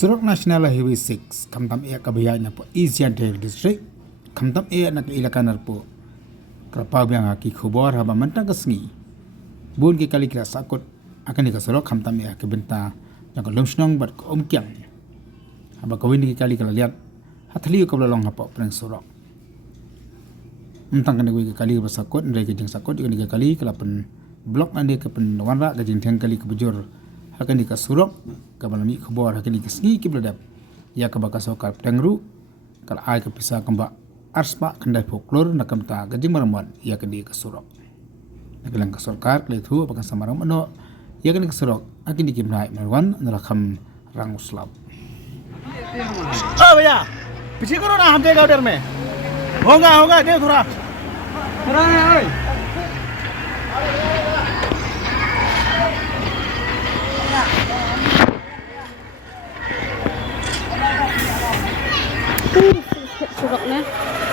Surok National Highway 6 kamtam e kabiyanya po Isian Hill District kamtam e nak ilakanar po kerapa biang aki khubor haba mantang kesngi bun ki kali kira sakut akan di surok kamtam e ke benta yang ko lumsnong bat ko omkyang haba kawin ki kali kala lihat hatli ko long hapa preng surok mentang kan ki kali ba sakut ndai ke jeng sakut ki kali kala pen blok ande ke pen wanra ke jeng kali ke bujur akan di surok kabalami khobor akan di kesngi ki bladap ya ka baka sokal tengru kal ai ka pisa kamba arspa kendai folklor nakam ta gajing maramwan ya ka di surok nagalang ka sarkar lethu baka samaram ano ya ka di surok akan di kimnai marwan narakam rang uslab भैया पीछे करो ना हम जाएगा उधर में होगा दे थोड़ा Surok na.